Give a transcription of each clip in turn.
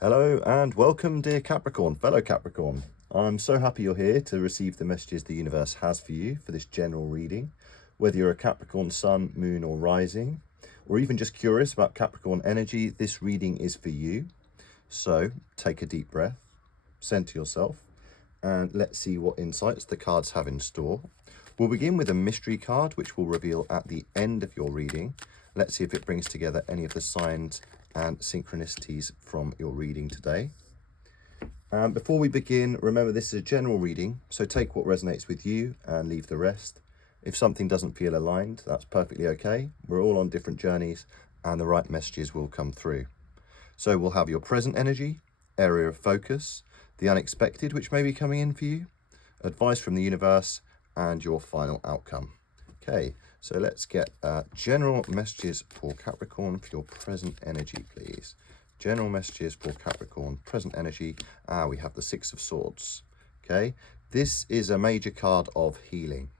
Hello and welcome, dear Capricorn, fellow Capricorn. I'm so happy you're here to receive the messages the universe has for you for this general reading. Whether you're a Capricorn sun, moon or rising, or even just curious about Capricorn energy, this reading is for you. So take a deep breath, center yourself, and let's see what insights the cards have in store. We'll begin with a mystery card, which we'll reveal at the end of your reading. Let's see if it brings together any of the signs and synchronicities from your reading today. Before we begin, remember this is a general reading, so take what resonates with you and leave the rest. If something doesn't feel aligned, that's perfectly okay. We're all on different journeys and the right messages will come through. So we'll have your present energy, area of focus, the unexpected which may be coming in for you, advice from the universe, and your final outcome. Okay, so let's get general messages for Capricorn for your present energy, please. General messages for Capricorn, present energy. We have the Six of Swords. Okay, this is a major card of healing.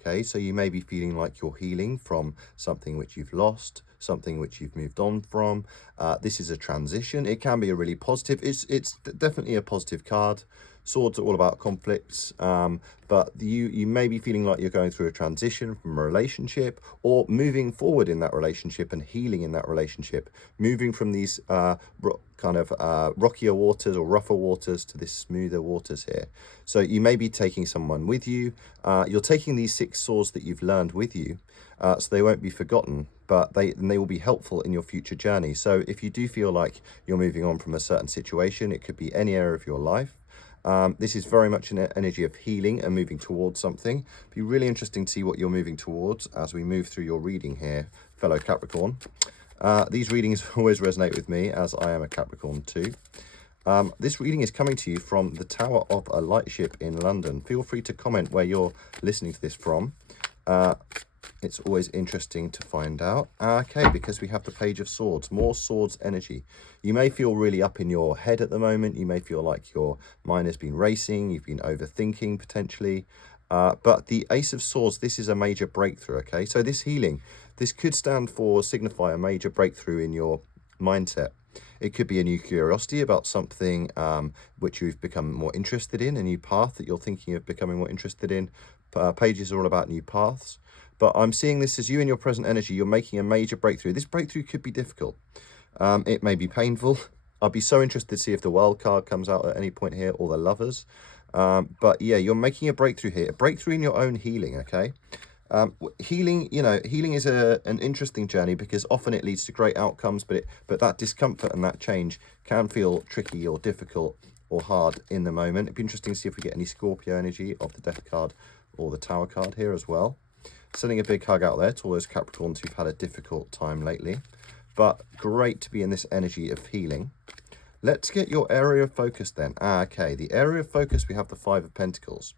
Okay, so you may be feeling like you're healing from something which you've lost, something which you've moved on from. This is a transition. It can be a really positive. It's definitely a positive card. Swords are all about conflicts, but you may be feeling like you're going through a transition from a relationship or moving forward in that relationship and healing in that relationship, moving from these rockier waters or rougher waters to this smoother waters here. So you may be taking someone with you. You're taking these six swords that you've learned with you, so they won't be forgotten, but they will be helpful in your future journey. So if you do feel like you're moving on from a certain situation, it could be any area of your life. This is very much an energy of healing and moving towards something. It'll be really interesting to see what you're moving towards as we move through your reading here, fellow Capricorn. These readings always resonate with me as I am a Capricorn too. This reading is coming to you from the Tower of a Lightship in London. Feel free to comment where you're listening to this from. It's always interesting to find out. Okay, because we have the Page of Swords, more swords energy. You may feel really up in your head at the moment. You may feel like your mind has been racing. You've been overthinking potentially. But the Ace of Swords, this is a major breakthrough, okay? So this healing, this could signify a major breakthrough in your mindset. It could be a new curiosity about something which you've become more interested in, a new path that you're thinking of becoming more interested in. Pages are all about new paths. But I'm seeing this as you in your present energy, you're making a major breakthrough. This breakthrough could be difficult. It may be painful. I'd be so interested to see if the World card comes out at any point here, or the Lovers. But yeah, you're making a breakthrough here, a breakthrough in your own healing, okay? Healing is an interesting journey because often it leads to great outcomes, but that discomfort and that change can feel tricky or difficult or hard in the moment. It'd be interesting to see if we get any Scorpio energy of the Death card or the Tower card here as well. Sending a big hug out there to all those Capricorns who've had a difficult time lately, but great to be in this energy of healing. Let's get your area of focus then. Okay, the area of focus, we have the Five of Pentacles.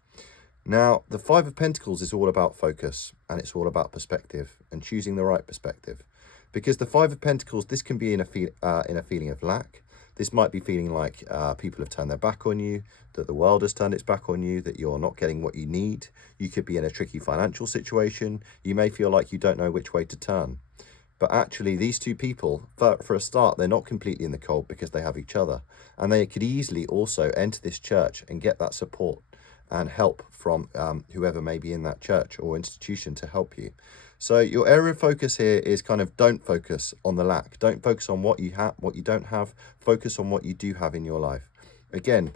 Now, the Five of Pentacles is all about focus, and it's all about perspective and choosing the right perspective. Because the Five of Pentacles, this can be in a feeling of lack. This might be feeling like people have turned their back on you, that the world has turned its back on you, that you're not getting what you need. You could be in a tricky financial situation. You may feel like you don't know which way to turn. But actually, these two people, for a start, they're not completely in the cold because they have each other. And they could easily also enter this church and get that support and help from whoever may be in that church or institution to help you. So your area of focus here is kind of don't focus on the lack. Don't focus on what you have, what you don't have. Focus on what you do have in your life. Again,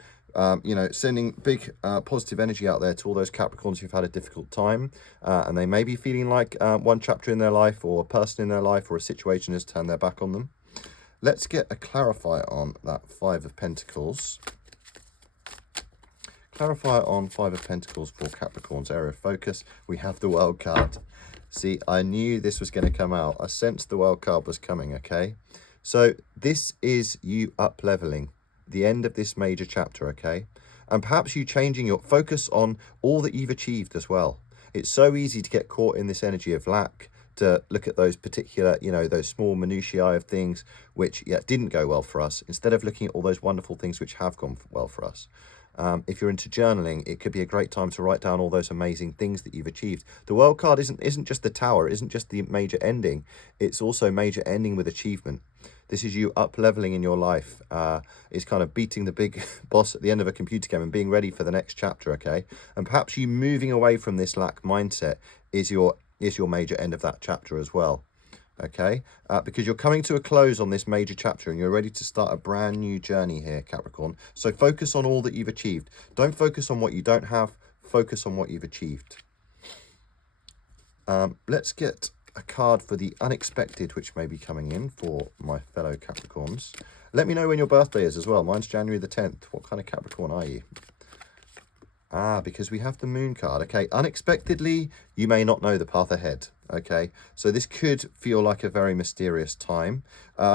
sending big positive energy out there to all those Capricorns who've had a difficult time and they may be feeling like one chapter in their life or a person in their life or a situation has turned their back on them. Let's get a clarifier on that Five of Pentacles. Clarifier on Five of Pentacles for Capricorn's area of focus. We have the World card. See, I knew this was going to come out. I sensed the World card was coming, okay? So this is you up-leveling, the end of this major chapter, okay? And perhaps you changing your focus on all that you've achieved as well. It's so easy to get caught in this energy of lack, to look at those particular, those small minutiae of things which didn't go well for us, instead of looking at all those wonderful things which have gone well for us. If you're into journaling, it could be a great time to write down all those amazing things that you've achieved. The World card isn't just the Tower, it isn't just the major ending, it's also major ending with achievement. This is you up leveling in your life. It's kind of beating the big boss at the end of a computer game and being ready for the next chapter, okay? And perhaps you moving away from this lack mindset is your major end of that chapter as well, okay? Because you're coming to a close on this major chapter and you're ready to start a brand new journey here, Capricorn. So focus on all that you've achieved. Don't focus on what you don't have. Focus on what you've achieved. Let's get a card for the unexpected, which may be coming in for my fellow Capricorns. Let me know when your birthday is as well. Mine's January the 10th. What kind of Capricorn are you? Because we have the moon card. Okay, unexpectedly, you may not know the path ahead. Okay, so this could feel like a very mysterious time.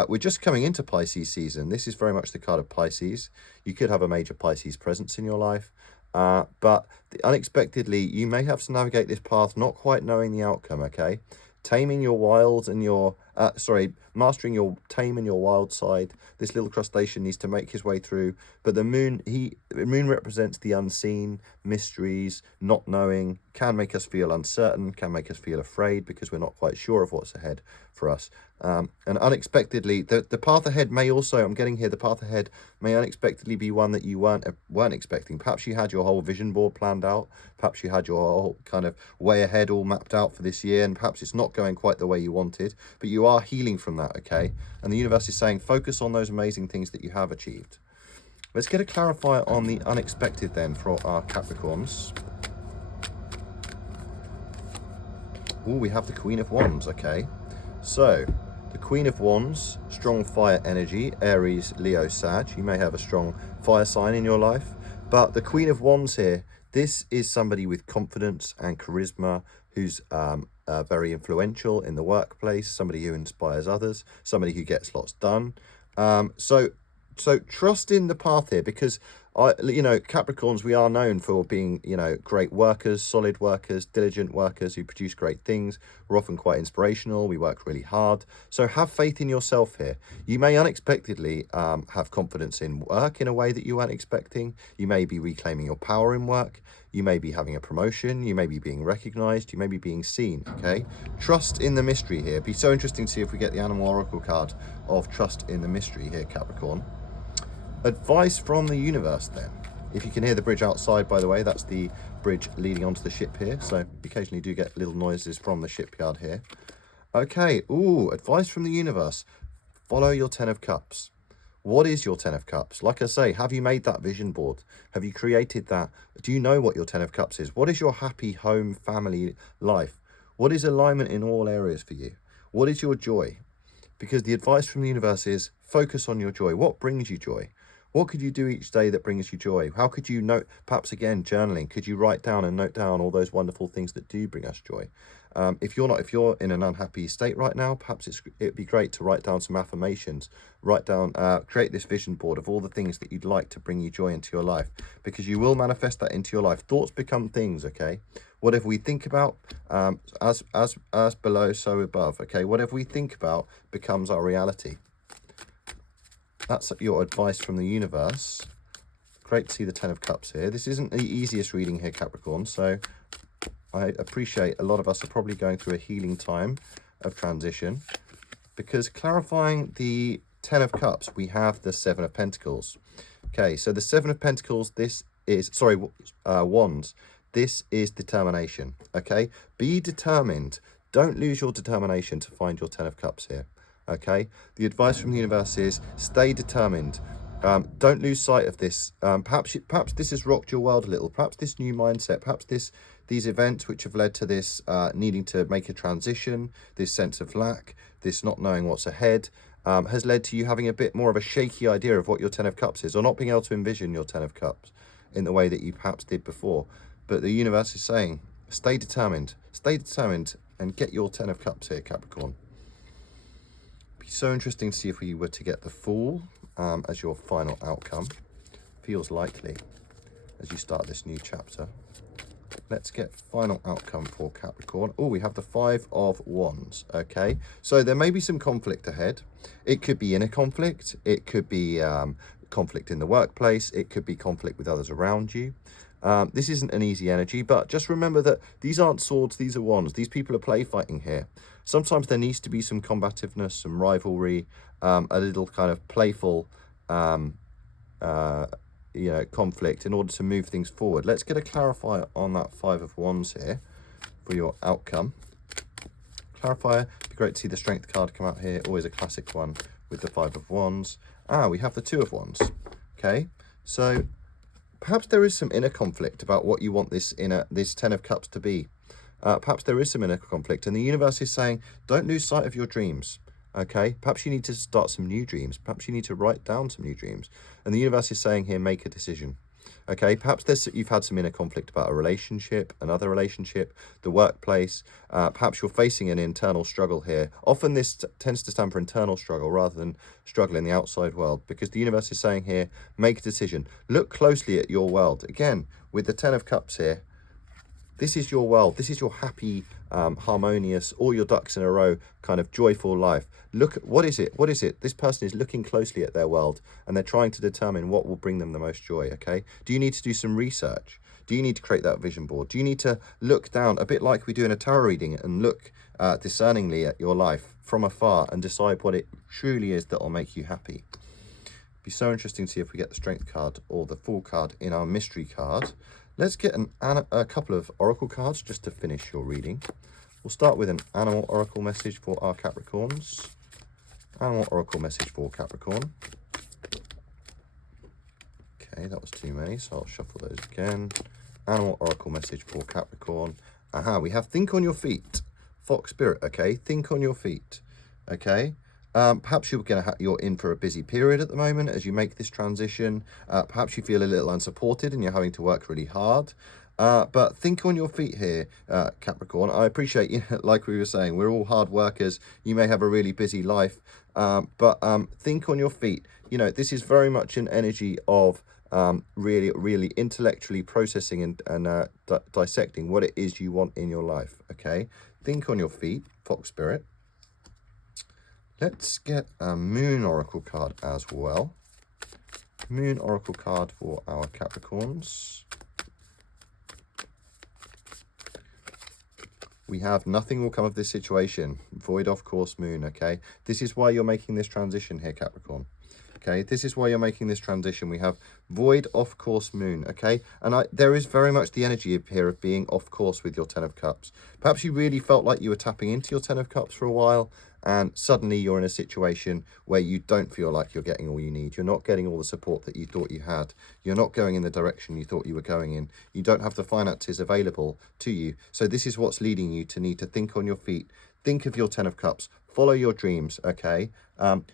We're just coming into Pisces season. This is very much the card of Pisces. You could have a major Pisces presence in your life. But unexpectedly, you may have to navigate this path not quite knowing the outcome, okay? Taming your wild and your, mastering your tame and your wild side. This little crustacean needs to make his way through. But the moon represents the unseen, mysteries, not knowing, can make us feel uncertain, can make us feel afraid because we're not quite sure of what's ahead for us. And unexpectedly, the path ahead may also, I'm getting here, the path ahead may unexpectedly be one that you weren't expecting. Perhaps you had your whole vision board planned out. Perhaps you had your whole kind of way ahead all mapped out for this year, and perhaps it's not going quite the way you wanted, but you are healing from that, okay? And the universe is saying, focus on those amazing things that you have achieved. Let's get a clarifier on the unexpected then for our Capricorns. Oh, we have the Queen of Wands, okay? So, the Queen of Wands, strong fire energy, Aries, Leo, Sag. You may have a strong fire sign in your life, but the Queen of Wands here, this is somebody with confidence and charisma who's very influential in the workplace, somebody who inspires others, somebody who gets lots done. So trust in the path here, because Capricorns, we are known for being, great workers, solid workers, diligent workers who produce great things. We're often quite inspirational. We work really hard. So have faith in yourself here. You may unexpectedly have confidence in work in a way that you weren't expecting. You may be reclaiming your power in work. You may be having a promotion. You may be being recognized. You may be being seen, okay? Trust in the mystery here. It'd be so interesting to see if we get the Animal Oracle card of trust in the mystery here, Capricorn. Advice from the universe then. If you can hear the bridge outside, by the way, that's the bridge leading onto the ship here. So occasionally do get little noises from the shipyard here. Okay, advice from the universe. Follow your 10 of Cups. What is your 10 of Cups? Like I say, have you made that vision board? Have you created that? Do you know what your 10 of Cups is? What is your happy home, family life? What is alignment in all areas for you? What is your joy? Because the advice from the universe is focus on your joy. What brings you joy? What could you do each day that brings you joy? How could you note, perhaps again, journaling, could you write down and note down all those wonderful things that do bring us joy? If you're in an unhappy state right now, perhaps it'd be great to write down some affirmations, create this vision board of all the things that you'd like to bring you joy into your life, because you will manifest that into your life. Thoughts become things, okay? Whatever we think about, as below, so above, okay? Whatever we think about becomes our reality. That's your advice from the universe. Great to see the 10 of Cups here. This isn't the easiest reading here, Capricorn, so I appreciate a lot of us are probably going through a healing time of transition, because clarifying the 10 of Cups, we have the 7 of Pentacles. Okay, so the 7 of Pentacles, this is, Wands. This is determination, okay? Be determined. Don't lose your determination to find your 10 of Cups here. Okay, the advice from the universe is stay determined. Don't lose sight of this. Perhaps this has rocked your world a little. Perhaps this new mindset, perhaps these events which have led to this needing to make a transition, this sense of lack, this not knowing what's ahead, has led to you having a bit more of a shaky idea of what your 10 of Cups is, or not being able to envision your 10 of Cups in the way that you perhaps did before. But the universe is saying, stay determined, and get your 10 of Cups here, Capricorn. So interesting to see if we were to get the Fool as your final outcome. Feels likely as you start this new chapter. Let's get final outcome for Capricorn. We have the 5 of Wands. Okay, so there may be some conflict ahead. It could be inner conflict. It could be conflict in the workplace. It could be conflict with others around you. This isn't an easy energy, but just remember that these aren't swords, these are wands. These people are play fighting here. Sometimes there needs to be some combativeness, some rivalry, a little kind of playful conflict in order to move things forward. Let's get a clarifier on that Five of Wands here for your outcome. Clarifier, it'd be great to see the Strength card come out here, always a classic one with the Five of Wands. We have the Two of Wands. Okay, so perhaps there is some inner conflict about what you want this Ten of Cups to be. Perhaps there is some inner conflict, and the universe is saying, don't lose sight of your dreams. Okay, perhaps you need to start some new dreams. Perhaps you need to write down some new dreams. And the universe is saying here, make a decision. Okay, perhaps you've had some inner conflict about a relationship, another relationship, the workplace. Perhaps you're facing an internal struggle here. Often this tends to stand for internal struggle rather than struggle in the outside world, because the universe is saying here, make a decision. Look closely at your world. Again, with the Ten of Cups here, this is your world. This is your happy, harmonious, all your ducks in a row, kind of joyful life. Look at what is it? What is it? This person is looking closely at their world, and they're trying to determine what will bring them the most joy, okay? Do you need to do some research? Do you need to create that vision board? Do you need to look down, a bit like we do in a tarot reading, and look discerningly at your life from afar and decide what it truly is that will make you happy? It'd be so interesting to see if we get the Strength card or the Fool card in our mystery card. Let's get a couple of oracle cards just to finish your reading. We'll start with an animal oracle message for our Capricorns. Animal oracle message for Capricorn. Okay, that was too many, so I'll shuffle those again. Animal oracle message for Capricorn. We have think on your feet. Fox spirit, okay? Think on your feet, okay? Perhaps you're in for a busy period at the moment as you make this transition. Perhaps you feel a little unsupported and you're having to work really hard. But think on your feet here, Capricorn. I appreciate, like we were saying, we're all hard workers. You may have a really busy life, but think on your feet. This is very much an energy of really, really intellectually processing and dissecting what it is you want in your life, okay? Think on your feet, Fox Spirit. Let's get a Moon Oracle card as well. Moon Oracle card for our Capricorns. We have nothing will come of this situation. Void off course Moon, okay? This is why you're making this transition here, Capricorn. Okay, this is why you're making this transition. We have void off course Moon, okay? And there is very much the energy here of being off course with your Ten of Cups. Perhaps you really felt like you were tapping into your Ten of Cups for a while, and suddenly you're in a situation where you don't feel like you're getting all you need. You're not getting all the support that you thought you had. You're not going in the direction you thought you were going in. You don't have the finances available to you. So this is what's leading you to need to think on your feet. Think of your Ten of Cups. Follow your dreams, okay?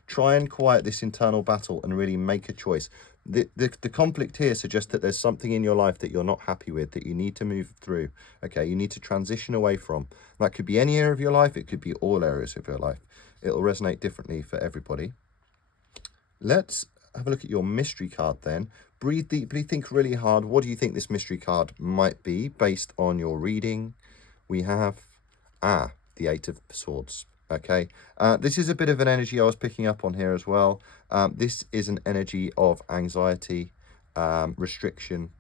Try and quiet this internal battle and really make a choice. The conflict here suggests that there's something in your life that you're not happy with, that you need to move through, okay? You need to transition away from. That could be any area of your life. It could be all areas of your life. It'll resonate differently for everybody. Let's have a look at your mystery card then. Breathe deeply, think really hard. What do you think this mystery card might be based on your reading? We have, the Eight of Swords. Okay, this is a bit of an energy I was picking up on here as well. This is an energy of anxiety, restriction,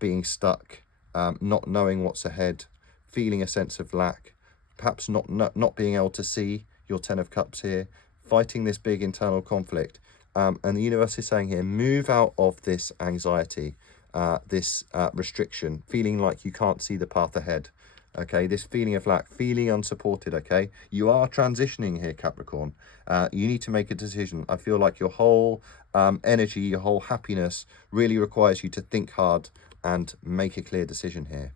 being stuck, not knowing what's ahead, feeling a sense of lack, perhaps not being able to see your Ten of Cups here, fighting this big internal conflict. And the universe is saying here, move out of this anxiety, this restriction, feeling like you can't see the path ahead. Okay, this feeling of lack, feeling unsupported, okay? You are transitioning here, Capricorn. You need to make a decision. I feel like your whole energy, your whole happiness really requires you to think hard and make a clear decision here.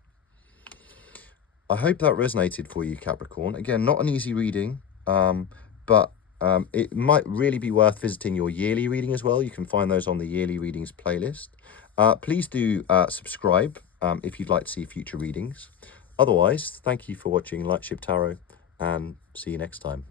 I hope that resonated for you, Capricorn. Again, not an easy reading, but it might really be worth visiting your yearly reading as well. You can find those on the yearly readings playlist. Please do subscribe if you'd like to see future readings. Otherwise, thank you for watching Lightship Tarot, and see you next time.